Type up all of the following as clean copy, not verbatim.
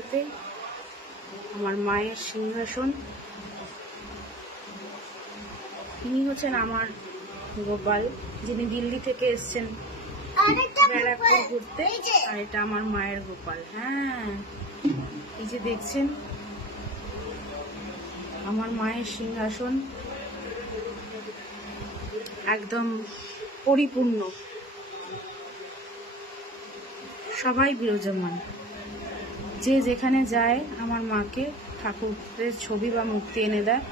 এতে আমার মায়ের সিংহাসন। ইনি হচ্ছেন আমার গোপাল, যিনি দিল্লি থেকে এসছেন ব্যারাকপুর ঘুরতে। আর এটা আমার মায়ের গোপাল। হ্যাঁ, এই যে দেখছেন আমার মায়ের সিংহাসন একদম পরিপূর্ণ, সবাই বিরাজমান। যে যেখানে যায় আমার মাকে ঠাকুরের ছবি বা মূর্তি এনে দেয়।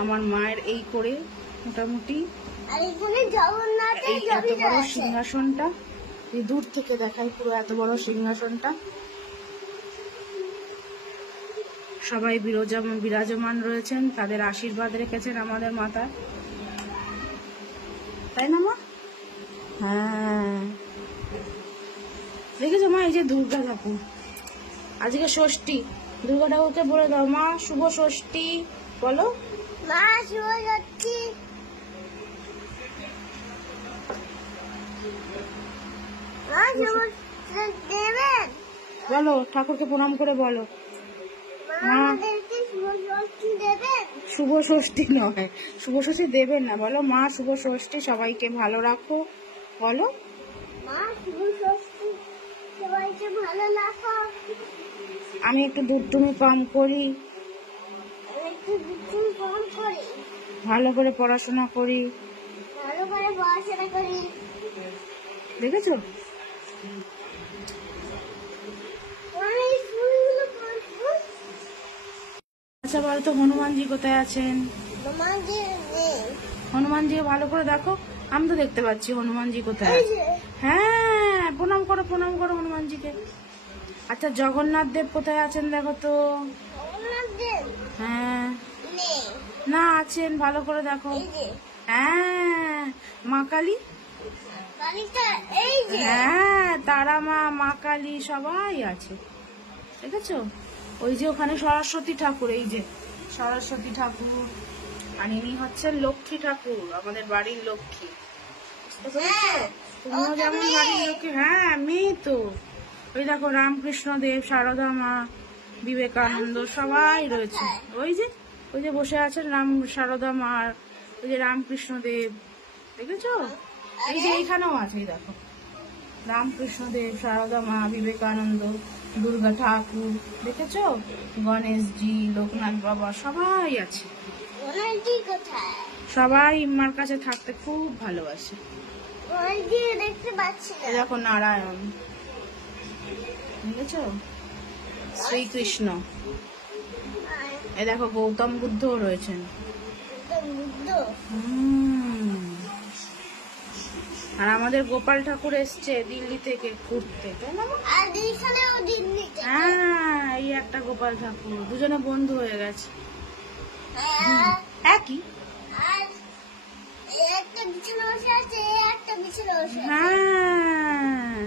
আমার মায়ের এই করে মোটামুটি এই এত বড় সিংহাসনটা, এই দূর থেকে দেখায় পুরো এত বড় সিংহাসনটা। সবাই বিরাজমান রয়েছেন, তাদের আশীর্বাদ রেখেছেন আমাদের মাথায়, তাই না মা? হ্যাঁ, দেখেছো মা? এই যে দুর্গা ঠাকুর, আজকে ষষ্ঠী। দুর্গা ঠাকুরকে বলে দাও মা শুভ ষষ্ঠী, বলো মা শুভ ষষ্ঠী। বলো, ঠাকুরকে প্রণাম করে বলো। শুভ ষষ্ঠী নয়, শুভ ষষ্ঠী দেবেন না, বলো মা শুভ ষষ্ঠী, সবাইকে ভালো রাখো, বলো মা শুভ ষষ্ঠী, সবাইকে ভালো রাখো। আমি একটু দুষ্টুমি কম করি, ভালো করে পড়াশোনা করি, দেখেছো? আচ্ছা বলো তো, হনুমানজি কোথায় আছেন? হনুমানজি ভালো করে দেখো, আমি তো দেখতে পাচ্ছি হনুমানজি কোথায় আছে। হ্যাঁ, প্রণাম করো প্রণাম করো হনুমানজিকে। আচ্ছা জগন্নাথ দেব কোথায় আছেন দেখো তো। হ্যাঁ, না আছেন, ভালো করে দেখো। হ্যাঁ, মা কালী, হ্যাঁ তারা মা, মা কালী সবাই আছে, দেখেছো? ওই যে ওখানে সরস্বতী ঠাকুর, এই যে সরস্বতী ঠাকুর, আর ইনি হচ্ছেন লক্ষ্মী ঠাকুর, আমাদের বাড়ির লক্ষ্মী। তুমিও যেমন বাড়ির লক্ষ্মী। হ্যাঁ, মেয়ে তো। ওই দেখো রামকৃষ্ণ দেব, সারদা মা, বিবেকানন্দ সবাই রয়েছে। ওই যে বসে আছেন সারদা মা, ওই যে রামকৃষ্ণ দেব, দেখেছো? এই যে এইখানেও আছে, দেখো রামকৃষ্ণ দেব, সারদা মা, বিবেকানন্দ, দুর্গা ঠাকুর, দেখেছো? গণেশজি, লোকনাথ বাবা সবাই আছে। সবাই মার কাছে থাকতে খুব ভালোবাসে। দেখো নারায়ণ, দেখেছো? শ্রীকৃষ্ণ, এ দেখো গৌতম বুদ্ধ রয়েছেন। আর আমাদের গোপাল ঠাকুর এসছে দিল্লি থেকে ঘুরতে, তাই না? হ্যাঁ, এই একটা গোপাল ঠাকুর, দুজনে বন্ধু হয়ে গেছে। একই। হ্যাঁ,